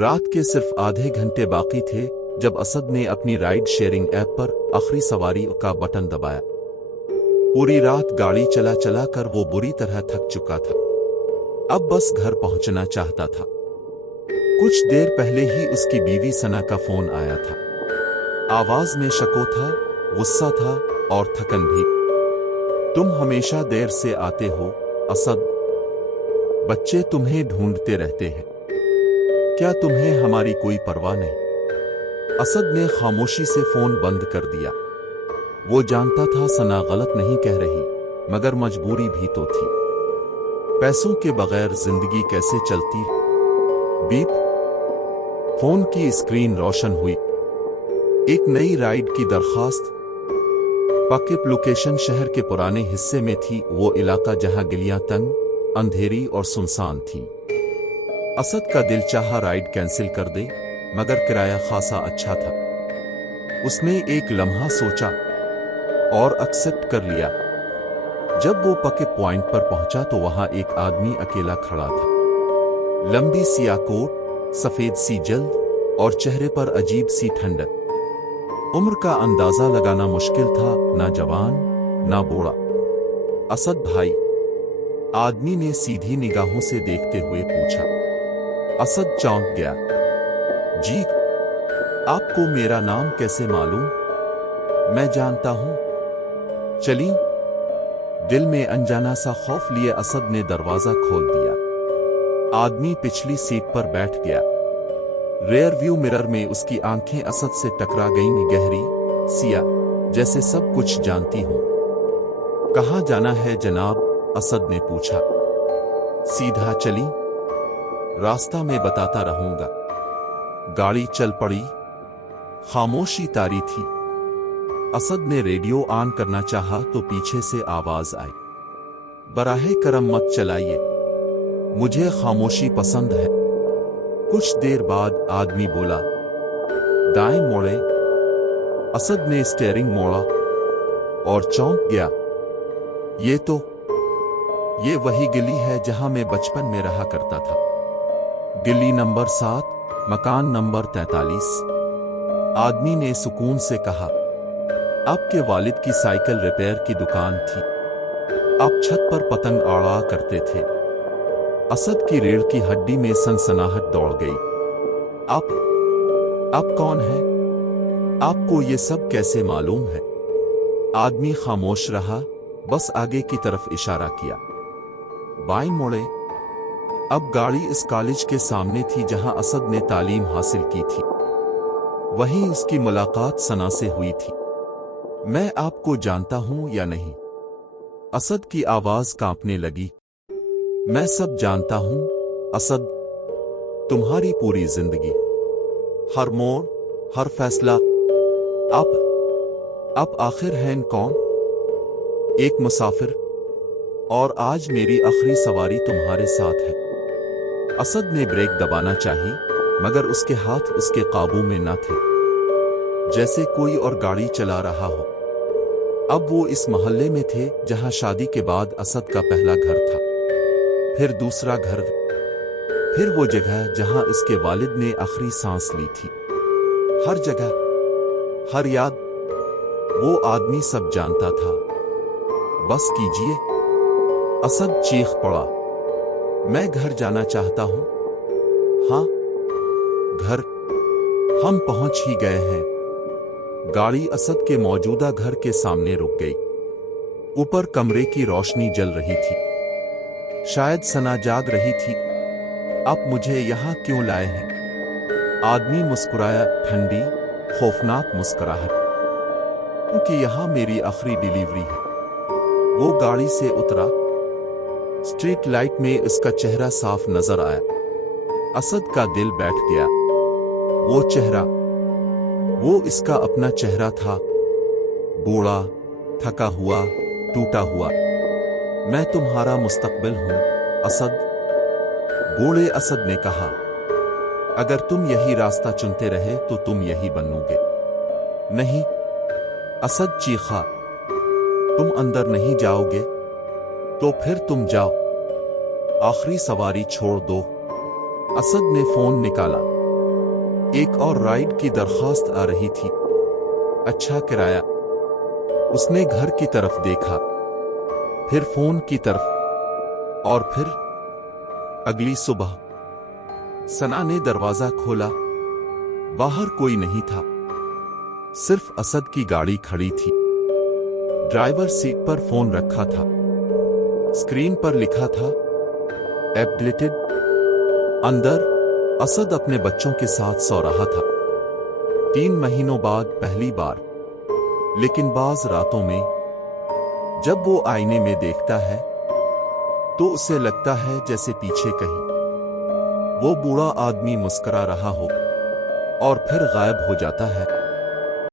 रात के सिर्फ आधे घंटे बाकी थे जब असद ने अपनी राइड शेयरिंग ऐप पर आखिरी सवारी का बटन दबाया। पूरी रात गाड़ी चला चला कर वो बुरी तरह थक चुका था। अब बस घर पहुंचना चाहता था। कुछ देर पहले ही उसकी बीवी सना का फोन आया था। आवाज में शको था, गुस्सा था और थकन भी। तुम हमेशा देर से आते हो असद, बच्चे तुम्हें ढूंढते रहते हैं, क्या तुम्हें हमारी कोई परवाह नहीं? असद ने खामोशी से फोन बंद कर दिया। वो जानता था सना गलत नहीं कह रही, मगर मजबूरी भी तो थी। पैसों के बगैर जिंदगी कैसे चलती? बीप। फोन की स्क्रीन रोशन हुई। एक नई राइड की दरखास्त। पिकअप लोकेशन शहर के पुराने हिस्से में थी, वो इलाका जहां गलियां तंग, अंधेरी और सुनसान थी। असद का दिल चाहा राइड कैंसिल कर दे, मगर किराया खासा अच्छा था। उसने एक लम्हा सोचा और एक्सेप्ट कर लिया। जब वो पिकअप पॉइंट पर पहुंचा तो वहां एक आदमी अकेला खड़ा था। लंबी सियाह कोट, सफेद सी जल्द और चेहरे पर अजीब सी ठंडक। उम्र का अंदाजा लगाना मुश्किल था, ना जवान ना बूढ़ा। असद भाई, आदमी ने सीधी निगाहों से देखते हुए पूछा। असद चौंक गया। जी, आपको मेरा नाम कैसे मालूम? मैं जानता हूं, चली। दिल में अनजाना सा खौफ लिए असद ने दरवाजा खोल दिया। आदमी पिछली सीट पर बैठ गया। रेयर व्यू मिरर में उसकी आंखें असद से टकरा गईं, गहरी, सिया, जैसे सब कुछ जानती हो। कहां जाना है जनाब? असद ने पूछा। सीधा चली, रास्ता में बताता रहूंगा। गाड़ी चल पड़ी। खामोशी तारी थी। असद ने रेडियो ऑन करना चाहा तो पीछे से आवाज आई, बराहे करम मत चलाइए, मुझे खामोशी पसंद है। कुछ देर बाद आदमी बोला, दाएं मोड़े। असद ने स्टीयरिंग मोड़ा और चौंक गया। ये वही गली है जहां मैं बचपन में रहा करता था। गली नंबर 7, मकान नंबर 43। आदमी ने सुकून से कहा, आपके वालिद की साइकिल रिपेयर की दुकान थी। आप छत पर पतंग आड़ा करते थे। असद की रीढ़ की हड्डी में सनसनाहट दौड़ गई। आप कौन हैं? आपको ये सब कैसे मालूम है? आदमी खामोश रहा, बस आगे की तरफ इशारा किया। बाएं मोड़े। अब गाड़ी इस कॉलेज के सामने थी जहां असद ने तालीम हासिल की थी। वहीं उसकी मुलाकात सना से हुई थी। मैं आपको जानता हूं या नहीं? असद की आवाज कांपने लगी। मैं सब जानता हूं असद, तुम्हारी पूरी जिंदगी, हर मोड़, हर फैसला। आप आखिर हैं कौन? एक मुसाफिर, और आज मेरी आखिरी सवारी तुम्हारे साथ है। असद ने ब्रेक दबाना चाही, मगर उसके हाथ उसके काबू में न थे, जैसे कोई और गाड़ी चला रहा हो। अब वो इस मोहल्ले में थे जहां शादी के बाद असद का पहला घर था, फिर दूसरा घर, फिर वो जगह जहां उसके वालिद ने आखिरी सांस ली थी। हर जगह, हर याद, वो आदमी सब जानता था। बस कीजिए। असद चीख पड़ा, मैं घर जाना चाहता हूं। हाँ, घर। हम पहुंच ही गए हैं। गाड़ी असद के मौजूदा घर के सामने रुक गई। ऊपर कमरे की रोशनी जल रही थी। शायद सना जाग रही थी। आप मुझे यहां क्यों लाए हैं? आदमी मुस्कुराया, ठंडी, खौफनाक मुस्कुराहट। क्योंकि यहां मेरी आखिरी डिलीवरी है। वो गाड़ी से उतरा। स्ट्रीट लाइट में इसका चेहरा साफ नजर आया। असद का दिल बैठ गया। वो चेहरा, वो इसका अपना चेहरा था, बूढ़ा, थका हुआ, टूटा हुआ। मैं तुम्हारा मुस्तकबिल हूं असद, बूढ़े असद ने कहा। अगर तुम यही रास्ता चुनते रहे तो तुम यही बनोगे। नहीं, असद चीखा, तुम अंदर नहीं जाओगे? तो फिर तुम जाओ, आखिरी सवारी छोड़ दो। असद ने फोन निकाला। एक और राइड की दरख्वास्त आ रही थी। अच्छा किराया। उसने घर की तरफ देखा, फिर फोन की तरफ, और फिर अगली सुबह सना ने दरवाजा खोला। बाहर कोई नहीं था, सिर्फ असद की गाड़ी खड़ी थी। ड्राइवर सीट पर फोन रखा था। स्क्रीन पर लिखा था एब्डिलेटेड। अंदर असद अपने बच्चों के साथ सो रहा था। 3 महीनों बाद पहली बार। लेकिन बाज रातों में जब वो आईने में देखता है तो उसे लगता है जैसे पीछे कहीं वो बूढ़ा आदमी मुस्कुरा रहा हो और फिर गायब हो जाता है।